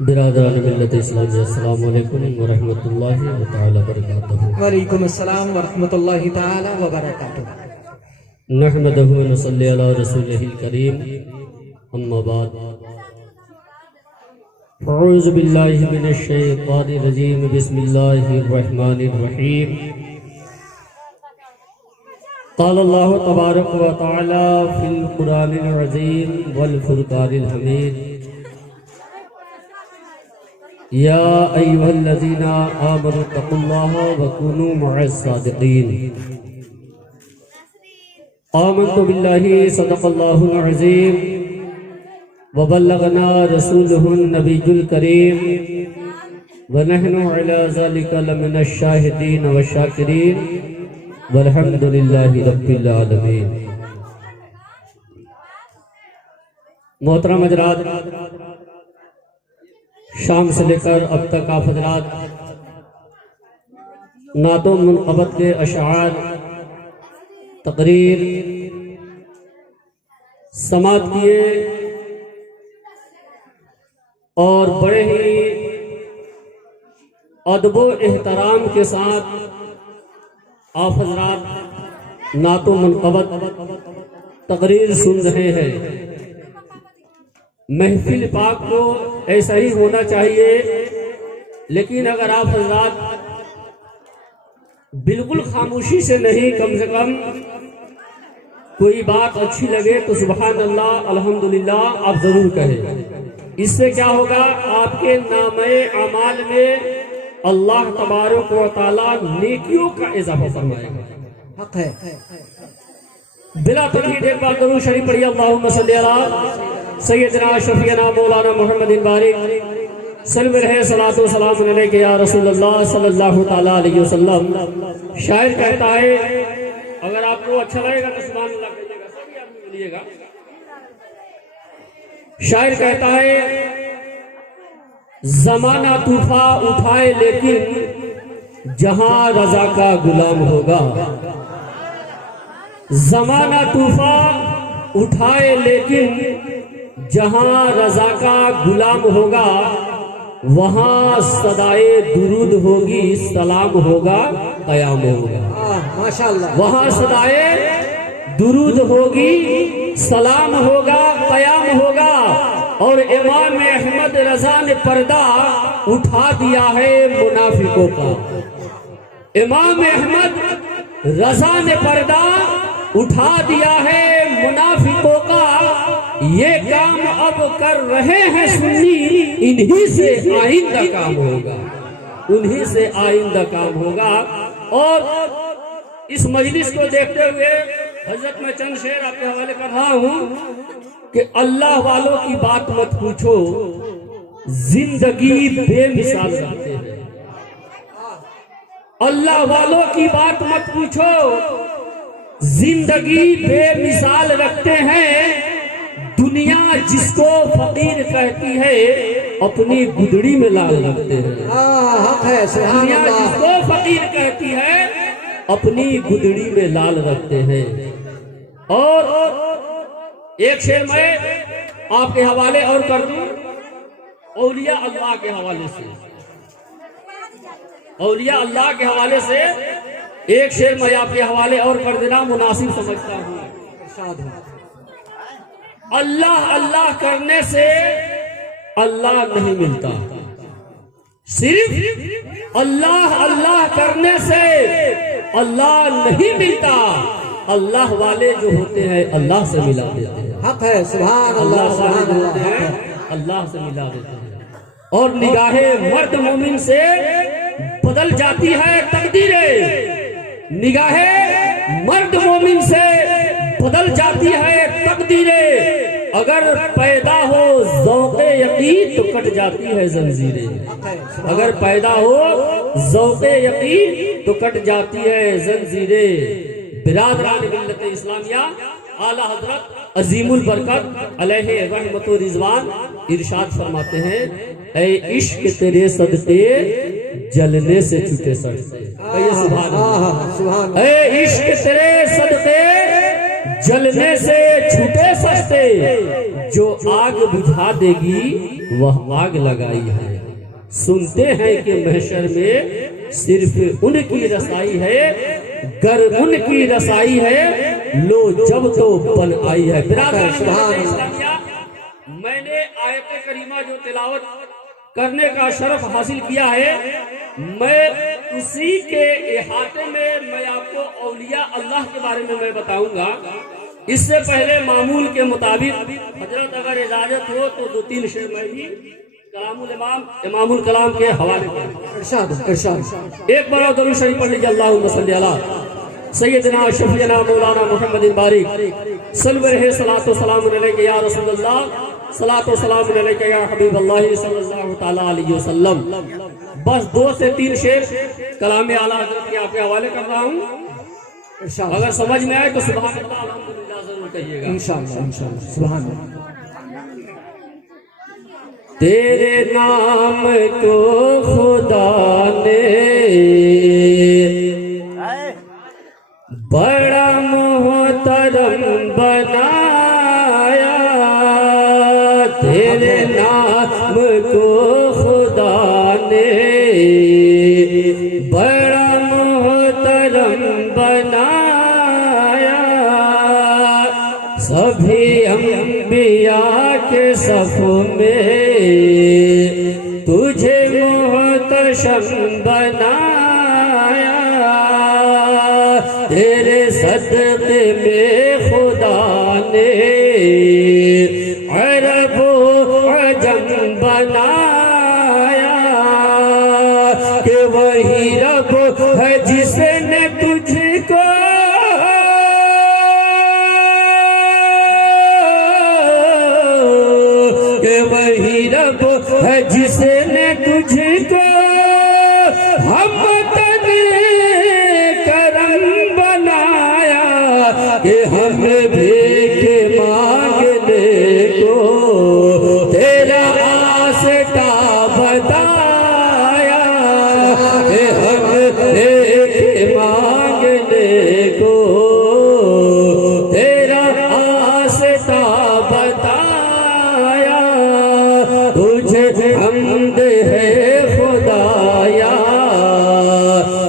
برادران ملت اسلامی، السلام علیکم ورحمۃ اللہ تعالی وبرکاتہ۔ وعلیکم السلام ورحمۃ اللہ تعالی وبرکاتہ۔ نحمدہ و نصلی علی رسولہ الکریم، اما بعد، اعوذ باللہ من الشیطان الرجیم، بسم اللہ الرحمن الرحیم۔ قال اللہ تبارک و تعالی فی القرآن العظیم والفرقان الحمید، یا ایھا الذین آمنوا اتقوا اللہ وکونوا مع الصادقین۔ آمنت باللہ صدق اللہ العظیم وبلغنا رسولہ النبی الکریم ونحن علی ذلک لمن الشاہدین والشاکرین والحمد للہ رب العالمین۔ محترم حضرات، شام سے لے کر اب تک آپ حضرات نعت و منقبت کے اشعار، تقریر سماعت کیے اور بڑے ہی ادب و احترام کے ساتھ آپ حضرات نعت و منقبت تقریر سن رہے ہیں۔ محفل پاک کو ایسا ہی ہونا چاہیے، لیکن اگر آپ حضرات بالکل خاموشی سے نہیں، کم سے کم کوئی بات اچھی لگے تو سبحان اللہ الحمدللہ آپ ضرور کہیں۔ اس سے کیا ہوگا؟ آپ کے نامہ اعمال میں اللہ تبارک و تعالی نیکیوں کا اضافہ فرمائے گا۔ حق ہے۔ بلا تردید ایک بار درود شریف پڑھیے، اللہم صلی علی سیدنا شفیعنا مولانا محمد بارک، سلم رہے صلاۃ و سلام علیک یا رسول اللہ صلی اللہ تعالی علیہ وسلم۔ شاعر کہتا ہے، اگر آپ کو اچھا لگے گا تو سبحان اللہ کہیے گا، سبھی آدمی بولیے گا۔ شاعر کہتا ہے، زمانہ طوفان اٹھائے لیکن جہاں رضا کا غلام ہوگا۔ زمانہ طوفان اٹھائے لیکن جہاں رضا کا غلام ہوگا، وہاں صدائے درود ہوگی، سلام ہوگا، قیام ہوگا۔ ماشاءاللہ۔ وہاں صدائے درود ہوگی، سلام ہوگا، قیام ہوگا۔ اور امام احمد رضا نے پردہ اٹھا دیا ہے منافقوں کا۔ امام احمد رضا نے پردہ اٹھا دیا ہے منافقوں کا۔ یہ کام اب کر رہے ہیں سنی، انہی سے آئندہ کام ہوگا، انہی سے آئندہ کام ہوگا۔ اور اس مجلس کو دیکھتے ہوئے حضرت میں چند شعر آپ کے حوالے کر رہا ہوں کہ اللہ والوں کی بات مت پوچھو، زندگی بے مثال رکھتے ہیں۔ اللہ والوں کی بات مت پوچھو، زندگی بے مثال رکھتے ہیں۔ دنیا جس کو فقیر کہتی ہے، اپنی گدڑی میں لال رکھتے ہیں۔ دنیا جس کو فقیر کہتی ہے، اپنی گدڑی میں لال رکھتے ہیں۔ اور ایک شعر میں آپ کے حوالے اور کر دوں، اولیاء اللہ کے حوالے سے، اولیاء اللہ کے حوالے سے ایک شعر میں آپ کے حوالے اور کر دینا مناسب سمجھتا ہوں۔ اللہ اللہ کرنے سے اللہ نہیں ملتا، صرف اللہ اللہ کرنے سے اللہ نہیں ملتا۔ اللہ والے جو ہوتے ہیں اللہ سے ملا دیتے ہیں۔ حق ہے، سبحان اللہ، سبحان اللہ۔ اللہ سے ملا دیتے ہیں۔ اور نگاہ مرد مومن سے بدل جاتی ہے تقدیریں، نگاہ مرد مومن سے بدل جاتی ہے تقدیریں۔ اگر پیدا ہو ذوق یقین تو کٹ جاتی ہے زنجیریں، اگر پیدا ہو ذوق یقین تو کٹ جاتی ہے زنجیریں۔ برادران ملت اسلامیہ، اعلیٰ حضرت عظیم البرکت علیہ رحمت و رضوان ارشاد فرماتے ہیں، اے عشق تیرے صدقے جلنے سے چھوٹے سڑتے۔ سبحان اللہ۔ اے عشق تیرے صدقے جلنے سے چھوٹے سستے، جو آگ بجھا دے گی وہ آگ لگائی ہے، سنتے ہیں کہ محشر میں صرف ان کی رسائی ہے، گر ان کی رسائی ہے لو جب تو پن آئی ہے۔ برادران اسلامیہ، میں نے آیت کریمہ جو تلاوت کرنے کا شرف حاصل کیا ہے، میں اسی کے احاطے میں آپ کو اولیاء اللہ کے بارے میں بتاؤں گا۔ اس سے پہلے معمول کے مطابق حضرت اگر اجازت ہو تو 2-3 شعر میں بھی کلام الامام امام الکلام کے حوالے کروں۔ ارشاد ایک بار درود شریف پڑھ لیجیے، اللہم صلی علی سیدنا شفیعنا مولانا محمد بارک صلی رہے صلاۃ و سلام علیک یا رسول اللہ، صلاۃ و سلام علیک یا حبیب اللہ صلی اللہ تعالی علیہ وسلم۔ بس 2 سے 3 شعر کلام اعلیٰ حضرت کے آپ کے حوالے کر رہا ہوں، ارشاد اگر سمجھ میں آئے تو سبحان اللہ الحمدللہ ضرور کہیے گا۔ انشاءاللہ سبحان اللہ۔ تیرے نام کو خدا نے بڑا محترم بنایا، تیرے نام کو خدا نے بڑا محترم بنایا، سبھی انبیاء کے صف میں تجھے محتشم بنایا، تیرے صدقے میں خدا نے عرب و عجم بنایا، کہ وہی رب ہے جس نے تجھ کو وہی رب ہے جس نے تجھ کو ہم کرم بنایا، کہ ہم بھیک مانگنے کو تیرا آستا بتایا، کہ ہم بھیک مانگنے کو تیرا آستا بتایا، تجھے حمد ہے خدایا،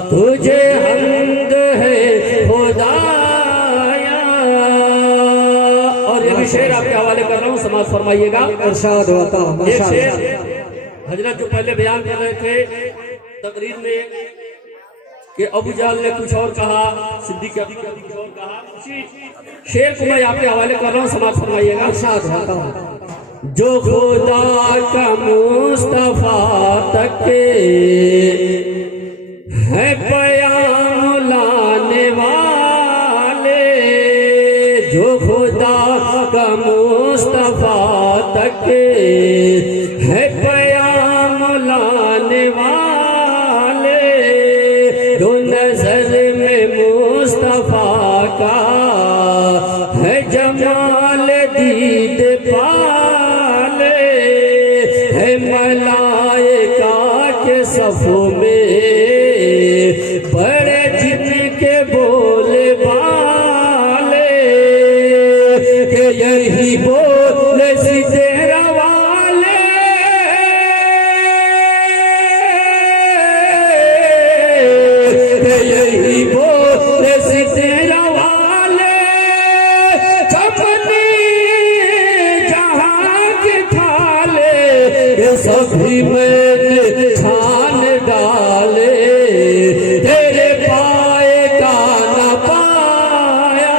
تجھے حمد ہے خدایا۔ اور یہ بھی شعر آپ کے حوالے کر رہا ہوں، سماعت فرمائیے گا۔ ارشاد ہوتا ایک ماشاءاللہ۔ شعر حضرت جو پہلے بیان کر رہے تھے تقریر میں کہ ابو جہل نے کچھ اور کہا، صدیق اکبر نے کچھ اور کہا، اسی شعر کو میں آپ کے حوالے کر رہا ہوں، سماعت فرمائیے گا۔ ارشاد ہوتا جو خدا کا مصطفیٰ تک ہے پیام لانے والے، جو خدا کا مصطفیٰ تک ہے پیام لانے والے، جو نظر میں مصطفیٰ کا ہے جمال دید پالے، ہے ملائکہ کے صف میں بڑے جن کے بولے بالے، کہ یہی بولے سیدھے روالے، کہ یہی بولے سیدھے روالے، چپنی جہاں کی تھالے، کہ سبھی میں نے چھان ڈالے، تیرے پائے کا نہ پایا،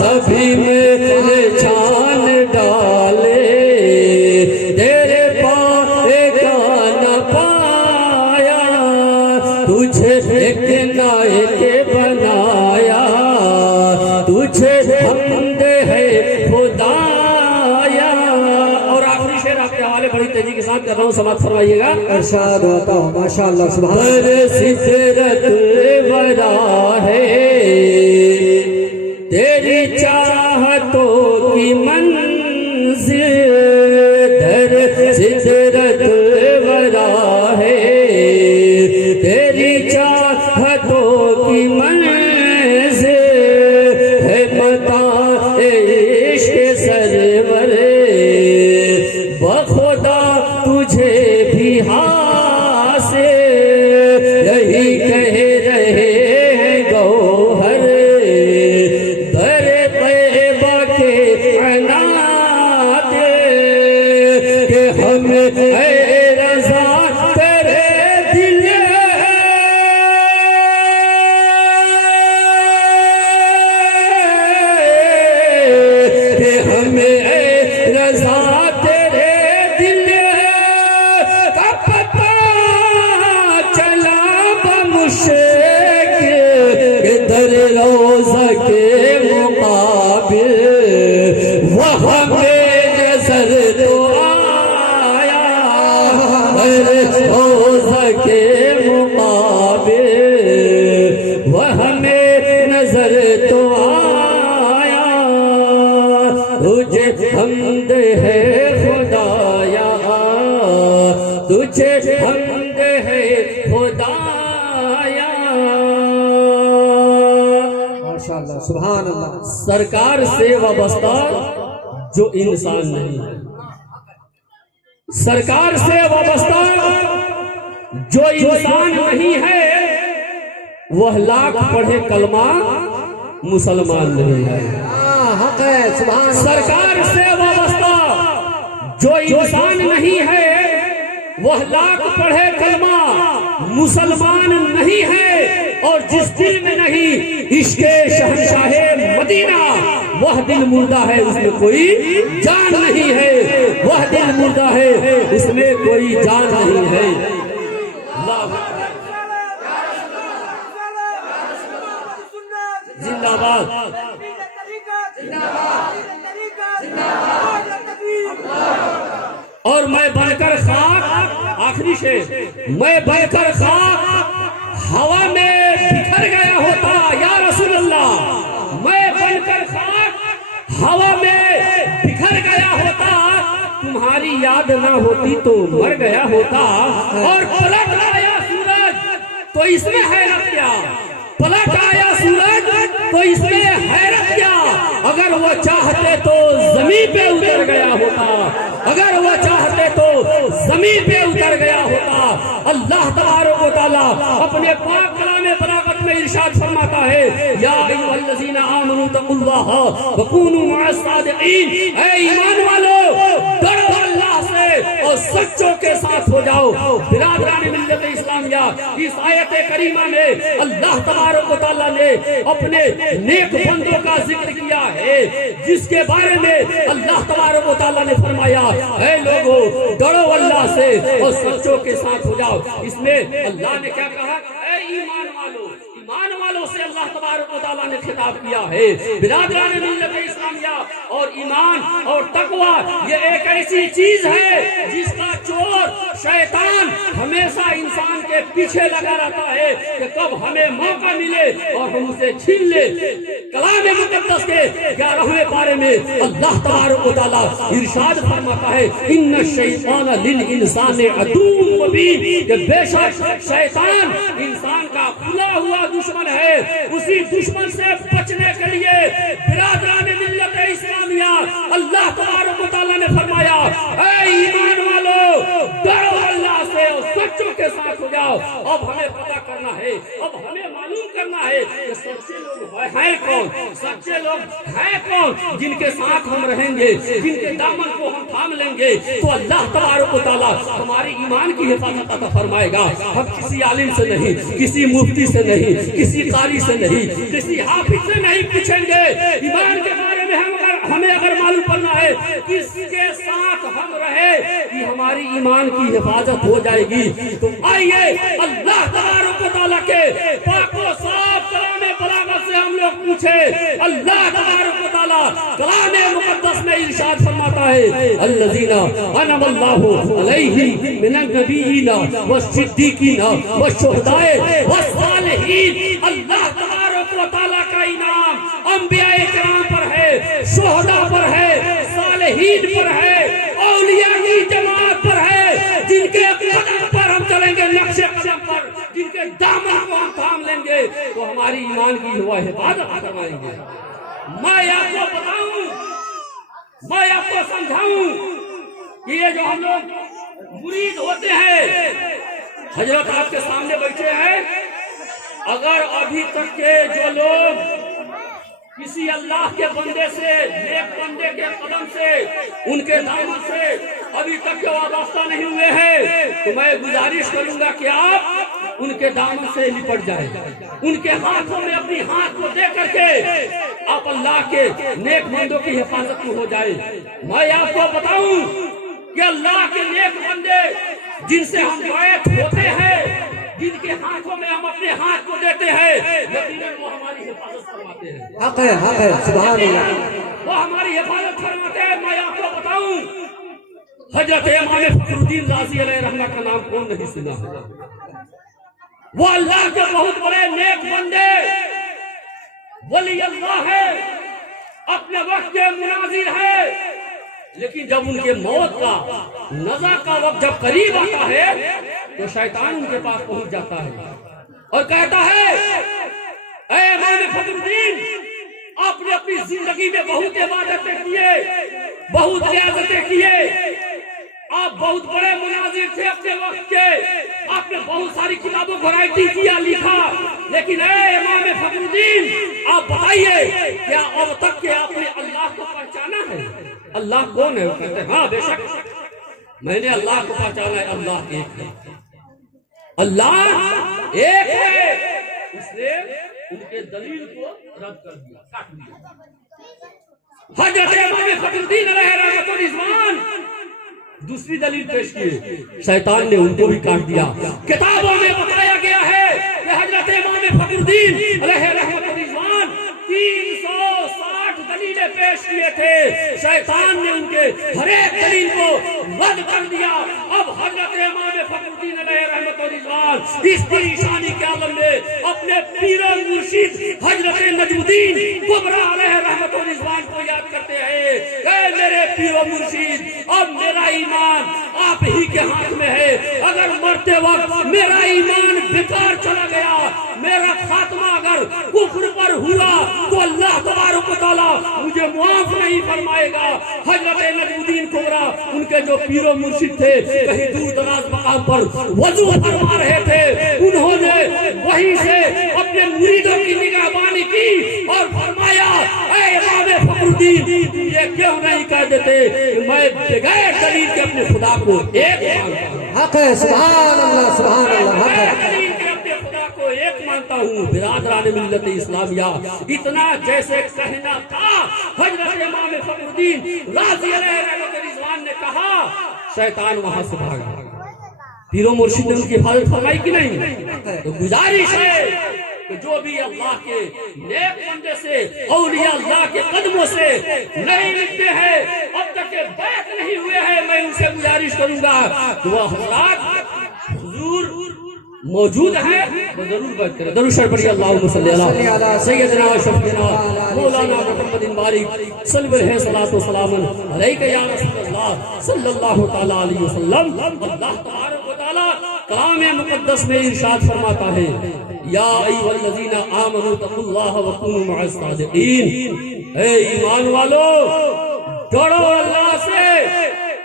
سبھی میں نے چھان ڈالے، تیرے پائے کا نہ پایا، تجھے ایک نائے کے بنایا، تجھے حمد ہے خدایا۔ اور آخری شعر آپ کے حوالے بڑی تیزی کے ساتھ کر رہا ہوں، سماعت فرمائیے گا۔ ارشاد ہوتا ماشاءاللہ سبحان اللہ۔ در سترت ورا ہے تیری چاہتوں کی منزل، در سترت ورا ہے تیری چاہتوں کی منزل، ہے متاع عشق سرور بخدا ہمیں اے رضا تیرے دل کہ ہمیں اے رضا تیرے دل کا پتہ چلا بمشق کہ در روضہ کے مقابل وہ ہمیں نظر تو آیا در روضہ کے مقابل وہ ہمیں نظر تو آیا تجھے حمد ہے خدایا تجھے حمد ہے خدایا ماشاءاللہ سبحان اللہ سرکار سے وابستہ جو انسان نہیں ہے سرکار سے وابستہ جو انسان نہیں ہے وہ لاکھ پڑھے کلمہ مسلمان نہیں ہے حق ہے سبحان اللہ سرکار سے وابستہ جو انسان نہیں ہے وہ لاکھ پڑھے کلمہ مسلمان نہیں ہے اور جس دل میں نہیں عشق شہنشاہ مدینہ وہ دل مردہ ہے اس میں کوئی جان نہیں ہے وہ دل مردہ ہے اس میں کوئی جان نہیں ہے اللہ زندہ باد اور میں بن کر خاک آخری شعر میں بن کر خاک ہوا میں بکھر گیا ہوتا یا رسول اللہ میں بن کر خاک ہوا میں بکھر گیا ہوتا تمہاری یاد نہ ہوتی تو مر گیا ہوتا اور پلٹ آیا سورج تو اس میں حیرت کیا پلٹ آیا سورج تو اس میں حیرت کیا اگر وہ چاہتے تو زمین پہ اتر گیا ہوتا اگر وہ چاہتے تو زمین پہ اتر گیا ہوتا اللہ تبارک و تعالیٰ اپنے پاک کلام بلاغت میں ارشاد فرماتا ہے یا ایھا الذین آمنوا اتقوا اللہ وکونوا مع الصادقین اے ایمان والو ڈرو اللہ سے اور سچوں کے ساتھ ہو جاؤ برادران ملت اسلامیہ اس آیت کریمہ میں اللہ تبارک و تعالیٰ نے اپنے نیک بندوں کا ذکر کیا ہے جس کے بارے میں اللہ تبارک و تعالیٰ نے فرمایا اے لوگو ڈرو اللہ سے اور سچوں کے ساتھ ہو جاؤ اس میں اللہ نے کیا کہا اے ایمان والوں سے اللہ تبارک و تعالیٰ نے خطاب کیا ہے برادران ملت اسلامیہ اور ایمان اور تقوی یہ ایک ایسی چیز ہے جس کا چور شیطان ہمیشہ انسان کے پیچھے لگا رہتا ہے کہ کب ہمیں موقع ملے اور ہم اسے چھین لے کلام مقدس کے 11ویں پارے میں اللہ تبارک و تعالیٰ ارشاد فرماتا ہے ان الشیطان للانسان عدو مبین کہ بے شک شیطان انسان کا کھلا ہوا دشمن ہے اسی دشمن سے بچنے کے لیے برادران ملت اسلامیہ اللہ تبارک و تعالیٰ نے فرمایا اے ایمان والو ڈرو اللہ سے اور سچوں کے ساتھ ہو جاؤ اب ہمیں پتہ کرنا ہے اب ہمیں معلوم کرنا ہے کہ سچے لوگ ہیں کون سچے لوگ ہیں کون جن کے ساتھ ہم رہیں گے جن کے دامن کو ہم تھام لیں گے تو اللہ تبارک و تعالیٰ ہماری ایمان کی حفاظت عطا فرمائے گا ہم کسی عالم سے نہیں کسی مفتی سے نہیں کسی قاری سے نہیں کسی حافظ سے نہیں پوچھیں گے ایمان کے بارے میں ہمیں اگر معلوم کرنا ہے کس کے ساتھ ہم رہے کہ ہماری ایمان کی حفاظت ہو جائے گی تو آئیے اللہ تبارک و تعالیٰ کے پاک و صاف کلام بلاغت سے ہم لوگ پوچھے اللہ تبارک و تعالیٰ کلام مقدس میں ارشاد فرماتا ہے الذین انعم اللہ علیہم من النبیین والصدیقین والشہداء والصالحین اللہ تبارک و تعالیٰ کا انعام انبیاء کرام پر ہے شہداء پر ہے صالحین پر ہے اولیاء کی جماعت پر ہے جن کے قدم پر ہم چلیں گے نقش قدم پر جن کے دامن کو ہم تھام لیں گے تو ہماری ایمان کی ہوا حفاظت فرمائیں گے میں آپ کو بتاؤں میں آپ کو سمجھاؤں کہ یہ جو ہم لوگ مرید ہوتے ہیں حضرت آپ کے سامنے بیٹھے ہیں اگر ابھی تک کے جو لوگ کسی اللہ کے بندے سے نیک بندے کے قدم سے ان کے دامن سے ابھی تک جو وابستہ نہیں ہوئے ہیں تو میں گزارش کروں گا کہ آپ ان کے دامن سے لپٹ جائیں، ان کے ہاتھوں میں اپنی ہاتھ کو دے کر کے آپ اللہ کے نیک بندوں کی حفاظت میں ہو جائے۔ میں آپ کو بتاؤں کہ اللہ کے نیک بندے جن سے ہم بیعت ہوتے ہیں، جن کے ہاتھوں میں ہم اپنے ہاتھ کو دیتے ہیں، یقیناً وہ ہماری حفاظت فرماتے ہیں، حق ہے سبحان اللہ، وہ ہماری حفاظت فرماتے ہیں۔ میں آپ کو بتاؤں حضرت امام فخر الدین رازی علیہ رحمہ کا نام کون نہیں سنا ہے؟ وہ اللہ کے بہت بڑے نیک بندے ولی اللہ ہے، اپنے وقت کے مناظر ہے، لیکن جب ان کے موت کا نزا کا وقت جب قریب آتا ہے تو شیطان ان کے پاس پہنچ جاتا ہے اور کہتا ہے اے امام فخر الدین، آپ نے اپنی زندگی میں بہت عبادتیں کیے، بہت ریاضتیں کیے، آپ بہت بڑے مناظر تھے اپنے وقت کے، آپ نے بہت ساری کتابوں کو رائٹنگ کیا، لکھا، لیکن اے امام فخر الدین آپ بتائیے کیا اب تک کہ آپ نے اللہ کو پہچانا ہے؟ اللہ کون ہے؟ وہ کہتے ہیں ہاں بے شک میں نے اللہ کو پہچانا ہے، اللہ ایک ہے، اللہ ایک ہے۔ اس نے ان کے دلیل کو رد کر دیا، کاٹ دیا۔ حضرت امام فخر الدین علیہ رحمۃ الرضوان دوسری دلیل پیش کیے، شیطان نے ان کو بھی کاٹ دیا۔ کتابوں میں بتایا گیا ہے کہ حضرت امام فخر الدین علیہ رحمۃ الرضوان 360 دلیلیں پیش کیے تھے، شیطان نے ان کے ہر ایک دلیل کو رد کر دیا۔ اب حضرت امام فخر الدین علیہ رحمۃ الرضوان اس پریشانی کے عالم میں اپنے پیر و مرشد حضرت نجم الدین کبریٰ علیہ رحمۃ الرضوان کو یاد کرتے ہیں، اے میرے پیر و مرشد، اب میرا ایمان آپ ہی کے ہاتھ میں ہے، اگر مرتے وقت میرا ایمان بیکار چلا گیا، میرا خاتمہ اگر کفر پر ہوا تو اللہ تبارک و تعالیٰ مجھے معاف نہیں فرمائے گا۔ حضرت نجم الدین کبریٰ ان کے جو پیر و مرشد تھے کہیں دور دراز مقام پر وضو فرما رہے تھے، انہوں نے وہیں سے اپنے مریدوں کی نگہبانی کی اور فرمایا اے امام فخر الدین یہ کیوں نہیں کہہ دیتے کہ میں بغیر دلیل کے اپنے خدا کو ایک مانتا ہوں، حق ہے سبحان اللہ سبحان اللہ، حق ہے دلیل کے اپنے خدا کو ایک مانتا ہوں۔ برادران ملت اسلامیہ، اتنا جیسے کہنا تھا حضرت امام فخر الدین رازی علیہ رحمۃ الرضوان نے کہا، شیطان وہاں سے بھاگا۔ پیر و مرشد نے ان کی حفاظت فرمائی کہ نہیں؟ تو گزارش ہے کہ جو بھی اللہ کے نیک بندے سے، اولیاء اللہ کے قدموں سے نہیں لکھتے ہیں، اب تک کہ بیعت نہیں ہوئے ہیں، میں ان سے گزارش کروں گا کہ وہ حضرات حضور موجود ہیں وہ ضرور بیعت کریں۔ درود شریف پڑھیے، اللہم صلی علی سیدنا و شفیعنا مولانا محمد بارک صلی اللہ وسلم علیک یا رسول اللہ صلی اللہ تعالی علیہ وسلم۔ اللہ تبارک و تعالی کلام مقدس میں ارشاد فرماتا ہے، یا ایھا الذین آمنوا اتقوا اللہ وکونوا مع الصادقین، اے ایمان والو ڈرو اللہ سے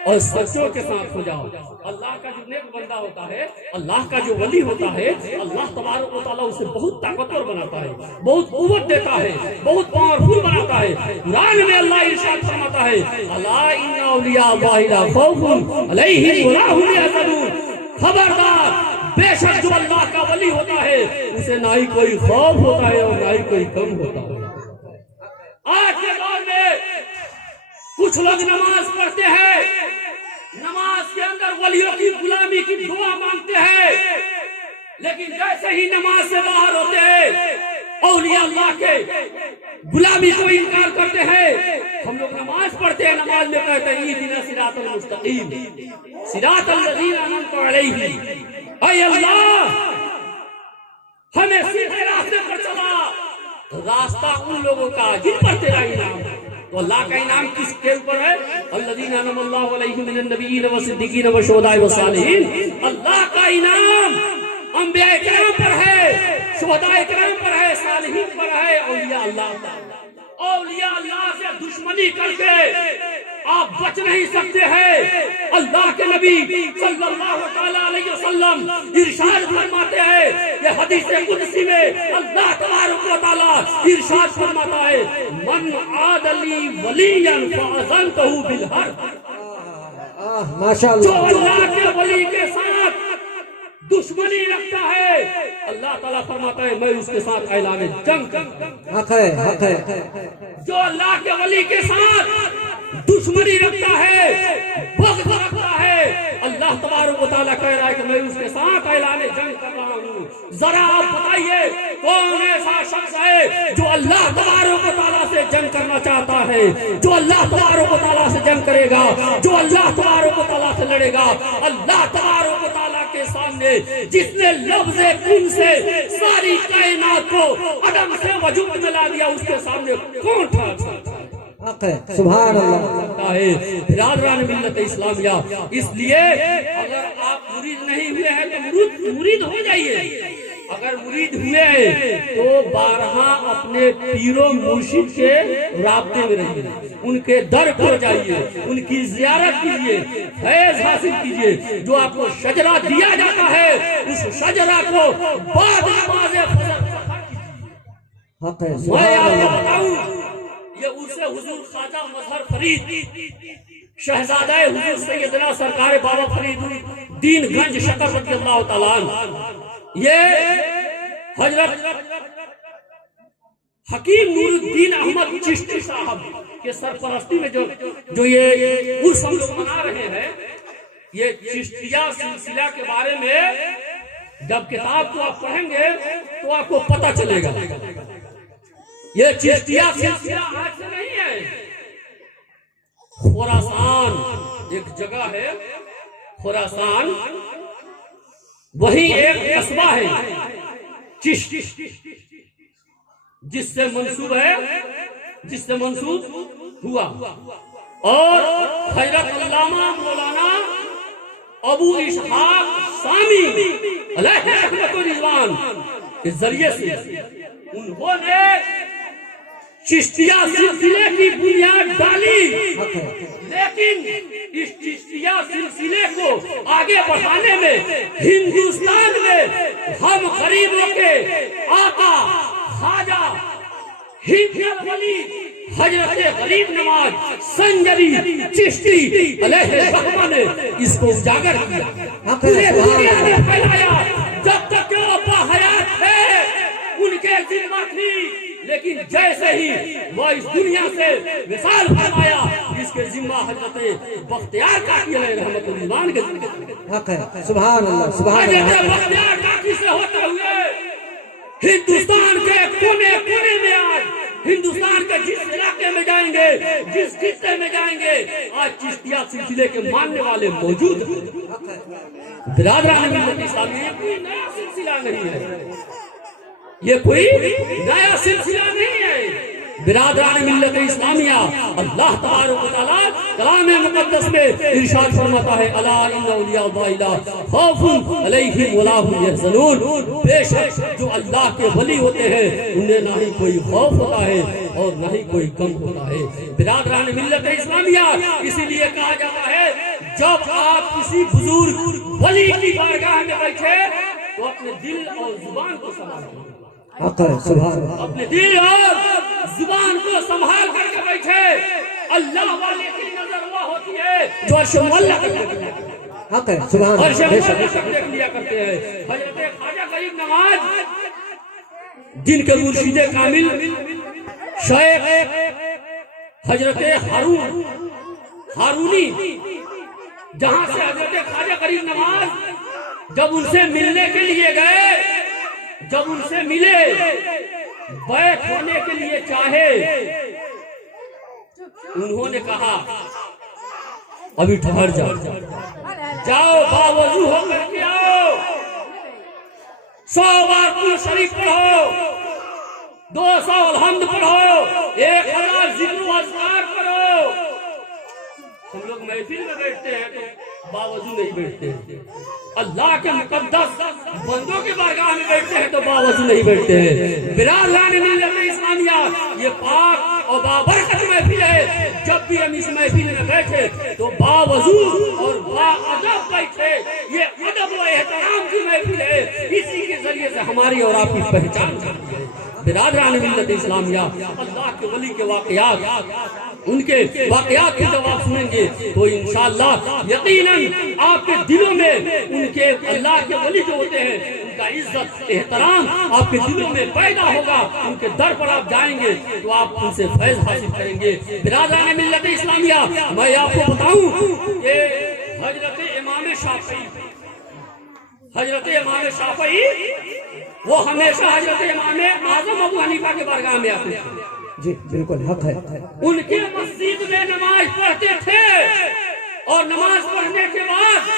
اور سچوں کے ساتھ ہو جاؤ۔ اللہ کا جو نیک بندہ ہوتا ہے، اللہ کا جو ولی ہوتا ہے، اللہ تبارک و تعالیٰ اسے بہت طاقتور بناتا ہے، بہت قوت دیتا ہے، بہت پاورفل بناتا ہے۔ قرآن میں اللہ ارشاد فرماتا ہے، الا ان اولیاء اللہ لا خوف علیہم ولا هم یحزنون، خبردار بے شک جو اللہ کا ولی ہوتا ہے اسے نہ ہی کوئی خوف ہوتا ہے اور نہ ہی کوئی غم ہوتا ہے۔ آج کے دور میں کچھ لوگ نماز پڑھتے ہیں، نماز کے اندر ولیوں کی غلامی کی دعا مانگتے ہیں، لیکن جیسے ہی نماز سے باہر ہوتے ہیں اولیاء اللہ کے غلامی کو انکار کرتے ہیں۔ ہم لوگ نماز پڑھتے ہیں، نماز میں کہتے ہیں اہدنا الصراط المستقیم صراط الذین انعمت علیہم، اے اللہ ہمیں سیدھے راستے پر چلا، راستہ ان لوگوں کا جن پر تیرا انعام ہے۔ تو اللہ کا انعام کس کے اوپر ہے؟ الذین انعم اللہ علیہم من النبیین والصدیقین والشہداء والصالحین۔ اللہ کا انعام انبیاء کرام پر ہے، شہداء کرام پر ہے، صالحین پر ہے، اولیاء اللہ پر۔ اولیاء اللہ سے دشمنی کر کے آپ بچ نہیں سکتے ہیں۔ اللہ کے نبی صلی اللہ تعالی علیہ وسلم ارشاد فرماتے ہیں کہ حدیث قدسی میں اللہ تبارک و تعالی ارشاد فرماتا ہے، من عاد لی ولیا فاذنتہ بالحرب، ماشاء جو اللہ اللہ کے ولی کے ساتھ دشمنی رکھتا ہے اللہ تعالیٰ فرماتا ہے میں اس کے ساتھ اعلان جنگ کرتا ہوں۔ حق ہے حق ہے جو اللہ کے ولی کے ساتھ دشمنی رکھتا ہے بغض رکھتا ہے اللہ تبارک و تعالیٰ کہہ رہا ہے کہ میں اس کے ساتھ اعلان جنگ کر رہا ہوں۔ ذرا آپ بتائیے کون ایسا شخص ہے جو اللہ تبارک و تعالیٰ سے جنگ کرنا چاہتا ہے، جو اللہ تبارک و تعالیٰ سے جنگ کرے گا، جو اللہ تبارک و تعالیٰ سے لڑے گا؟ اللہ تبارک و تعالیٰ کے سامنے جس نے لفظ کن سے ساری کائنات کو عدم سے وجود میں لا دیا اس کے سامنے کون ٹھہر سکتا ہے؟ حق ہے سبحان اللہ ہے برادران ملت اسلامیہ، اس لیے اگر آپ مرید نہیں ہوئے ہیں تو مرید ہو جائیے۔ اگر مرید ہوئے ہیں تو بارہا اپنے پیر و مرشد کے رابطے میں رہیے، ان کے در پر جائیے، ان کی زیارت کیجیے، فیض حاصل کیجیے۔ جو آپ کو شجرہ دیا جاتا ہے اس شجرہ کو بعد نماز فجر حق ہے میں سبحان آپ کو اللہ بتاؤں یہ اسے حضور خواجہ مظہر فرید شہزادہ حضور سیدنا سرکار بابا فرید دین گنج شکر رضی اللہ تعالیٰ عنہ، یہ حضرت حکیم نور الدین احمد چشتی صاحب کے سرپرستی میں جو یہ عرس منا رہے ہیں، یہ چشتیہ سلسلہ کے بارے میں جب کتاب کو آپ پڑھیں گے تو آپ کو پتہ چلے گا۔ یہ چشتیہ سلسلہ آج سے نہیں ہے، خراسان ایک جگہ ہے، خراسان وہی ایک قصبہ ہے چشت جس سے منسوب ہے، جس سے منسوب ہوا، اور حضرت علامہ مولانا ابو اسحاق سامی علیہ رحمت و رضوان کے ذریعے سے انہوں نے چشتیہ سلسلے کی بنیاد ڈالی، لیکن اس چشتیہ سلسلے کو آگے بڑھانے میں ہندوستان میں ہم غریبوں کے آقا خواجہ ہند ولی حضرت غریب نواز سنجری چشتی علیہ الرحمہ نے اس کو اجاگر کیا، پورے دنیا میں پھیلایا۔ جب تک وہ باحیات تھے ان کے ذمہ تھی، لیکن جیسے ہی وہ اس دنیا سے وصال فرمایا اس کے ذمہ حضرت بختیار کاکی علیہ رحمت اللہ کے ذمہ۔ حق ہے سبحان اللہ سبحان حضرت اللہ بختیار کاکی سے ہوتے ہوئے ہندوستان کے کونے کونے میں آج ہندوستان کے جس علاقے میں جائیں گے، جس خطے میں جائیں گے، آج چشتیہ سلسلے کے ماننے والے موجود ہیں۔ برادران ملت اسلامیہ کوئی نیا سلسلہ نہیں ہے، یہ کوئی نیا سلسلہ نہیں ہے۔ برادران ملت اسلامیہ، اللہ تبارک و تعالیٰ کلام مقدس میں ارشاد فرماتا ہے الا ان اولیاء اللہ لا خوف علیہم ولا هم یحزنون، بے شک جو اللہ کے ولی ہوتے ہیں انہیں نہ ہی کوئی خوف ہوتا ہے اور نہ ہی کوئی غم ہوتا ہے۔ برادران ملت اسلامیہ، اسی لیے کہا جاتا ہے جب آپ کسی بزرگ ولی کی بارگاہ میں بیٹھے تو اپنے دل اور زبان کو سنبھالیں، حق ہے سبحان اللہ اپنے دل اور زبان کو سنبھال کر کے بیٹھے۔ اللہ والے کی نظر وہ ہوتی ہے جو عرش مولا کرتے ہیں، حق ہے سبحان عرش اللہ بے مولا شک تک دیکھ لیا کرتے ہیں۔ حضرت خواجہ غریب نواز جن کے مرشد کامل شیخ حضرت ہارونی، جہاں سے حضرت خواجہ غریب نواز جب ان سے ملنے کے لیے گئے، جب ان سے ملے، بیعت ہونے کے لیے چاہے، انہوں نے کہا ابھی ٹھہر جاؤ، جاؤ باوضو ہو کر کے آؤ، 100 بار قرآن شریف پڑھو، 200 الحمد پڑھو، 1000 ذکر و اذکار کرو۔ ہم لوگ محفل میں بیٹھتے ہیں تو باوضو نہیں بیٹھتے ہیں، اللہ کے مقدس بندوں کے بارگاہ میں بیٹھتے ہیں تو باوضو نہیں بیٹھتے ہیں۔ برادران ملت اسلامیہ، یہ پاک اور بابرکت محفل ہے، جب بھی ہم اس محفل میں بیٹھے تو باوضو اور باادب بیٹھے، یہ ادب و احترام کی محفل ہے، اسی کے ذریعے سے ہماری اور آپ کی پہچان کرتی ہے۔ برادران ملت اسلامیہ، اللہ کے ولی کے واقعات ان کے واقعات کی جب آپ سنیں گے تو انشاءاللہ یقیناً آپ کے دلوں میں ان کے اللہ کے ولی جو ہوتے ہیں ان کا عزت احترام آپ کے دلوں میں پیدا ہوگا. ان کے در پر آپ جائیں گے تو آپ ان سے فیض حاصل کریں گے. برادران ملت اسلامیہ، میں آپ کو بتاؤں کہ حضرت امام شافعی وہ ہمیشہ حضرت امام اعظم ابو حنیفہ کے بارگاہ میں آتے تھے. جی بالکل حق ہے. ان کے مسجد میں نماز پڑھتے تھے اور نماز پڑھنے کے بعد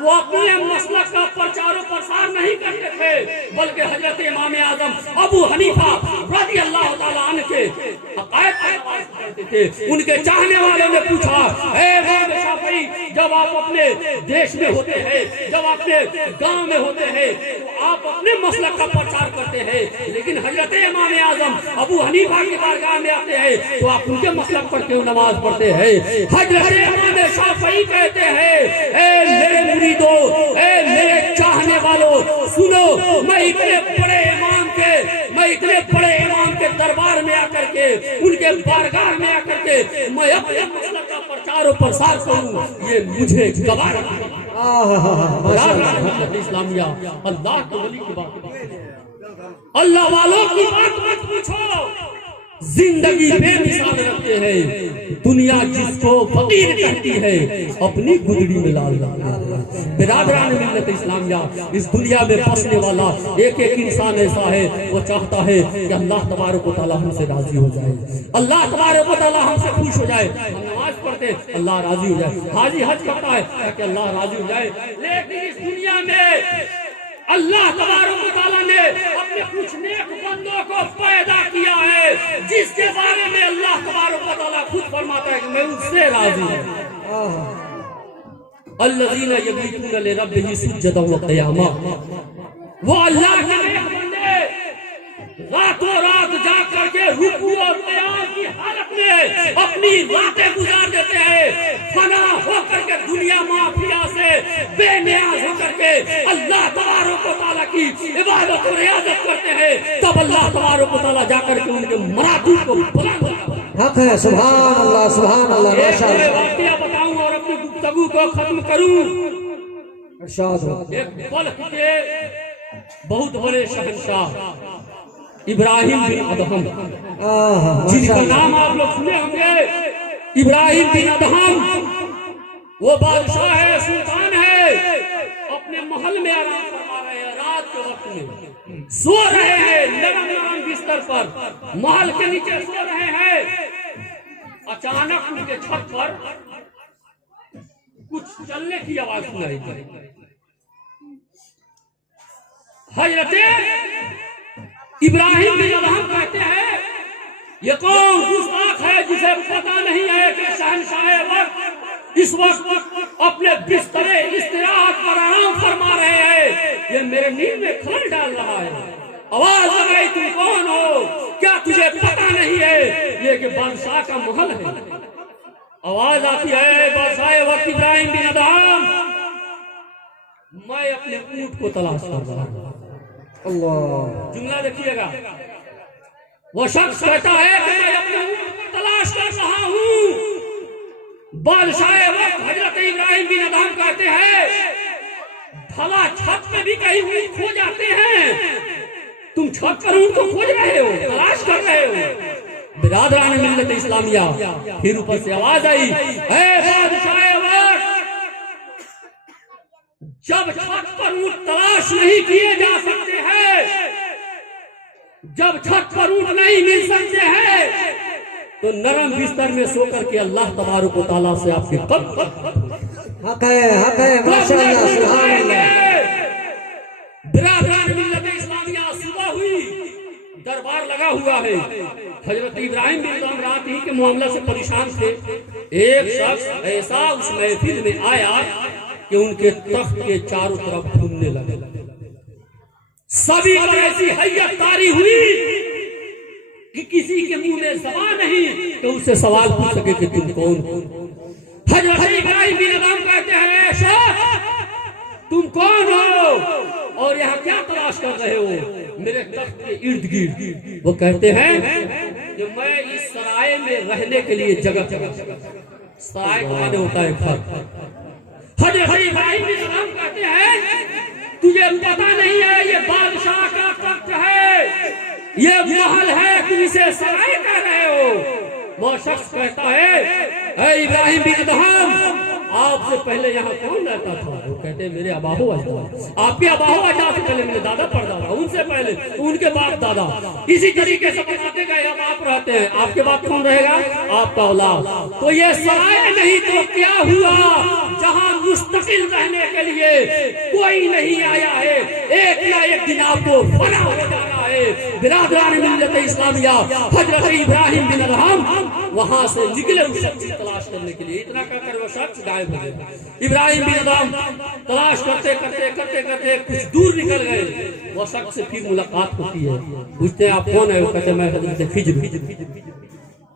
وہ اپنے مسلک کا پرچار و پرسار نہیں کرتے تھے بلکہ حضرت امام اعظم ابو حنیفہ رضی اللہ تعالیٰ عنہ کے عقائد پر بات کرتے تھے. ان کے چاہنے والوں نے پوچھا، اے امام شافعی، جب آپ اپنے دیش میں ہوتے ہیں، جب اپنے گاؤں میں ہوتے ہیں تو آپ اپنے مسلک کا پرچار کرتے ہیں، لیکن حضرت امام اعظم ابو حنیفہ کی بارگاہ میں آتے ہیں تو آپ ان کے مسلک پر کیوں نماز پڑھتے ہیں؟ حضرت امام شافعی کہتے ہیں، اے میرے مریدو، اے میرے چاہنے والوں، سنو، میں اتنے بڑے امام کے دربار میں آ کر کے، ان کے بارگاہ میں آ کر کے میں اپنے مسلک کا پرچار و پرسار کروں، یہ مجھے گوارا نہیں. اسلامیہ، اللہ کے ولی کی بات، اللہ والوں کی بات مت پوچھو. زندگی بے مثال رکھتے ہیں، دنیا جس کو فقیر کہتی ہے اپنی گدڑی میں لال رکھتے ہیں. برادران ملت اسلامیہ، اس دنیا میں پھنسنے والا ایک ایک انسان ایسا ہے، وہ چاہتا ہے کہ اللہ تبارک و تعالیٰ ہم سے راضی ہو جائے، اللہ تبارک و تعالیٰ ہم سے خوش ہو جائے. ہم نماز پڑھتے اللہ راضی ہو جائے، حاجی حج کرتا ہے کہ اللہ راضی ہو جائے، لیکن اس دنیا میں اللہ تبارک و تعالیٰ نے اپنے کچھ نیک بندوں کو پیدا کیا ہے جس کے بارے میں اللہ تبارک و تعالیٰ خود فرماتا ہے کہ میں ان سے راضی ہوں. الذین یبیتون لربہم سجدا وقیاما، وہ اللہ کے نیک بندے راتوں رات جا کر کے رکوع اور قیام کی حالت میں اپنی راتیں گزار دیتے ہیں، فنا ہو کر کے دنیا مافیا سے بے نیاز ہو کر کے اللہ تبارک و تعالیٰ کی عبادت و ریاضت کرتے ہیں. تب اللہ تبارک و تعالیٰ جا کر کے ان کے مراتب کو بلند کرتا ہے. حق ہے. سبحان اللہ، سبحان اللہ، ماشاء ایک اللہ. واقعہ بتاؤں اور اپنی گفتگو کو ختم کروں. ارشاد ہو. ایک بلخ کے بہت بڑے شہنشاہ ابراہیم بن ادہم، جن کا نام آپ لوگ سنے ہوں گے، ابراہیم بن ادہم، وہ بادشاہ ہے، سلطان ہے، اپنے محل میں آرام فرما رہے ہیں. رات کے وقت میں سو رہے ہیں نرم نرم بستر پر، محل کے نیچے سو رہے ہیں. اچانک ان کے چھت پر کچھ چلنے کی آواز سنائی دی. حضرت ابراہیم بن ادہم کہتے ہیں، یہ کون گستاخ ہے جسے پتہ نہیں ہے کہ شہنشاہ وقت اس وقت اپنے بستر استراحت پر آرام فرما رہے ہیں، یہ میرے نیند میں خلل ڈال رہا ہے. آواز لگائی، تم کون ہو؟ کیا تجھے پتہ نہیں ہے یہ کہ بادشاہ کا محل ہے؟ آواز آتی ہے، بادشاہ وقت ابراہیم بن ادہم، میں اپنے اونٹ کو تلاش کر رہا ہوں. اللہ، جملہ دیکھیے گا، وہ شخص کہتا ہے کہ میں اپنے اونٹ کو تلاش کر رہا ہوں. بادشاہ وقت حضرت ابراہیم بن ادہم کہتے ہیں، بھلا چھت پہ بھی کہیں اونٹ کھو جاتے ہیں، تم چھت پر اونٹ کو کھوج رہے ہو، تلاش کر رہے ہو. برادران ملت اسلامیہ، پھر اوپر سے آواز آئی، اے بادشاہ وقت، جب چھت پر اونٹ تلاش نہیں کیے جا سکتے ہیں، جب چھت پر اونٹ نہیں مل سکتے ہیں، تو نرم بستر میں سو کر کے اللہ تبارک و تعالیٰ سے آپ کے قبر حق ہے، حق ہے، ماشاء اللہ، سبحان اللہ. برادران ملت اسلامیہ، صبح ہوئی، دربار لگا ہوا ہے. حضرت ابراہیم بن ادہم رات ہی کے معاملہ سے پریشان تھے. ایک شخص ایسا اس محفل میں آیا کہ ان کے تخت کے چاروں طرف گھومنے لگے. سبھی پر ایسی حیت طاری ہوئی کہ کسی کے منہ میں زبان نہیں کہ اسے سوال پوچھ سکے کہ تم کون ہو. حضرت ابراہیم بن ادہم کہتے ہیں، شخص تم کون ہو اور یہاں کیا تلاش کر رہے ہو میرے تخت کے ارد گرد؟ وہ کہتے ہیں، کہ میں اس سرائے میں رہنے کے لیے جگہ سرائے کا معنی ہوتا ہے گھر. حضرت ابراہیم علیہ السلام کہتے ہیں تجھے پتا نہیں ہے یہ بادشاہ کا تخت ہے، یہ محل ہے، تم اسے سرائے کہہ رہے ہو. وہ شخص کہتا ہے اے ابراہیم بن ادہام آپ سے پہلے یہاں کون رہتا تھا؟ وہ کہتے ہیں میرے ابا و اجداد. آپ کے ابا و اجداد سے پہلے میرے دادا پردادا، ان سے پہلے ان کے باپ دادا، اسی طریقے سے بتاتے گئے اب آپ رہتے ہیں، آپ کے بعد کون رہے گا؟ آپ کا اولاد. تو یہ سرائے نہیں تو کیا ہوا جہاں مستقل رہنے کے لیے کوئی نہیں آیا ہے، ایک یا ایک دن آپ کو فنا ہو جانا ہے. برادران ملت اسلامیہ، حضرت ابراہیم بن ادہام وہاں سے نکلے اس شخص کی تلاش کرنے کے لیے. اتنا کہہ کر وہ شخص غائب ہو گیا. ابراہیم بن ادہام تلاش کرتے کرتے کرتے کرتے کچھ دور نکل گئے. وہ شخص سے پھر ملاقات ہوتی ہے. پوچھتے ہیں آپ کون ہے؟ وہ کہتے ہیں میں حضرت خضر ہوں.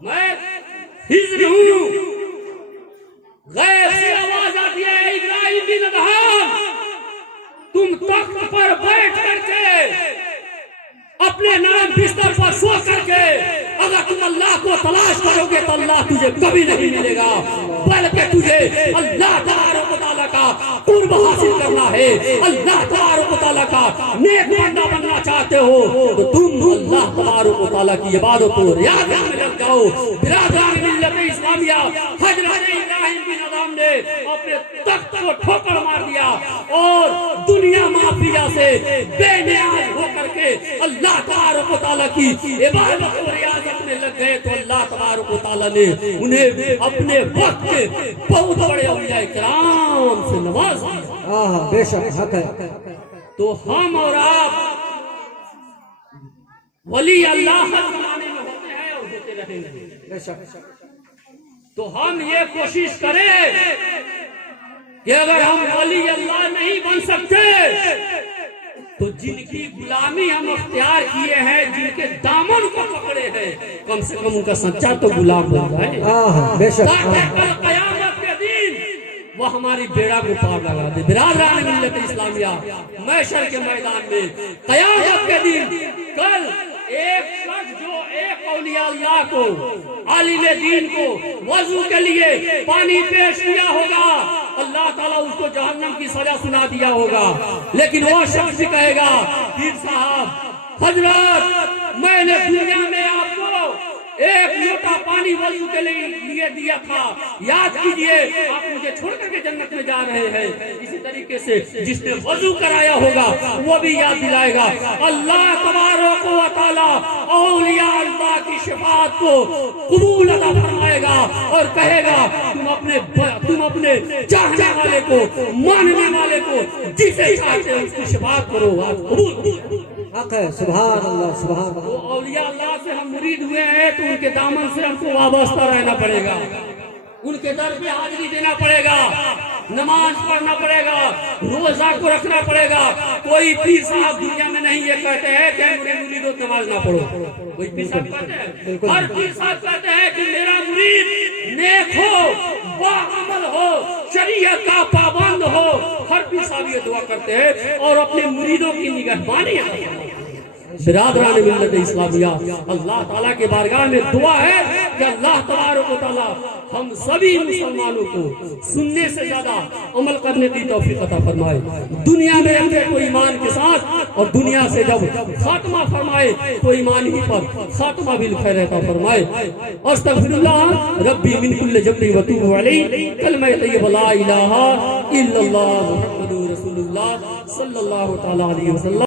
میں خضر ہوں. غیب سے آواز آتی ہے ابراہیم بن ادہام تم تخت پر بیٹھ کر کے اپنے نرم بستر پر سو کر کے اگر تم اللہ کو تلاش کرو گے تو اللہ تجھے کبھی نہیں ملے گا، بلکہ تجھے اللہ تبارک و تعالیٰ کا قرب حاصل کرنا ہے. اللہ تبارک و تعالیٰ کا نیک بندہ بننا چاہتے ہو تو تم اللہ تبارک و تعالیٰ کی عبادت و ریاضت میں لگ جاؤ. برادران ملت اسلامیہ، حضرت ابراہیم بن ادہام نے اپنے تخت کو ٹھوکر مار دیا اور دنیا مافیا سے بے نیاز ہو کر کے اللہ تبارک و تعالیٰ کی عبادت و ریاضت میں لگ گئے. تو اللہ تبارک و تعالیٰ نے انہیں اپنے وقت کے بہت بڑے اولیاء کرام سے نواز دیا. بے شک حق ہے. تو ہم اور آپ ولی اللہ ہر زمانے میں ہوتے ہیں اور ہوتے رہیں گے. بے شک. تو ہم یہ کوشش کریں کہ اگر ہم ولی اللہ نہیں بن سکتے تو جن کی غلامی ہم اختیار کیے ہیں، جن کے دامن کو پکڑے ہیں، کم سے کم ان کا سچا تو غلام بن جائے بے شک. تاکہ کل قیامت کے دن وہ ہماری بیڑا کو پار لگا دے. برادران ملت اسلامیہ، محشر کے میدان میں قیامت کے دن کل ایک شخص جو ایک اولیاء اللہ کو، عالم دین کو وضو کے لیے پانی پیش کیا ہوگا، اللہ تعالیٰ اس کو جہنم کی سزا سنا دیا ہوگا. لیکن وہ شخص بھی کہے گا پیر صاحب حضرت میں نے دنیا میں آپ کو ایک لوٹا پانی وضو کے لیے دیا تھا، یاد کیجئے آپ مجھے چھوڑ کر کے جنت میں جا رہے ہیں. اسی طریقے سے جس نے وضو کرایا ہوگا وہ بھی یاد دلائے گا. اللہ تبارک و تعالیٰ اولیاء اللہ کی شفاعت کو قبول عطا فرمائے گا اور کہے گا تم اپنے چاہنے والے کو، ماننے والے کو جسے چاہتے ہیں اس کی شفاعت کرو. قبول حق ہے. سبحان اللہ سبحان اللہ. تو اولیاء اللہ سے ہم مرید ہوئے ہیں تو ان کے دامن سے ہم کو وابستہ رہنا پڑے گا، ان کے در پہ حاضری دینا پڑے گا، نماز پڑھنا پڑے گا، روزہ کو رکھنا پڑے گا. کوئی پیر صاحب دنیا میں نہیں یہ کہتے ہیں کہ میرے مریدوں نماز نہ پڑھو. کوئی پیر صاحب کہتے ہیں؟ ہر پیر صاحب کہتے ہیں کہ میرا مرید نیک ہو، باعمل ہو، شریعت کا پابند ہو. ہر پیر صاحب یہ دعا کرتے ہیں اور اپنے مریدوں کی نگہبانی ہے. برادران ملت اسلامیہ، اللہ تعالیٰ کے بارگاہ میں دعا ہے کہ اللہ تبارک و تعالیٰ ہم سبھی مسلمانوں کو سننے سے زیادہ عمل کرنے کی توفیق عطا فرمائے. دنیا میں رہتے تو ایمان کے ساتھ اور دنیا سے جب خاتمہ فرمائے تو ایمان ہی پر خاتمہ بالخیر عطا فرمائے. استغفر اللہ ربی من کل ذنب واتوب علیہ. کلمہ طیبہ لا الہ الا اللہ محمد رسول اللہ صلی اللہ تعالی علیہ وسلم.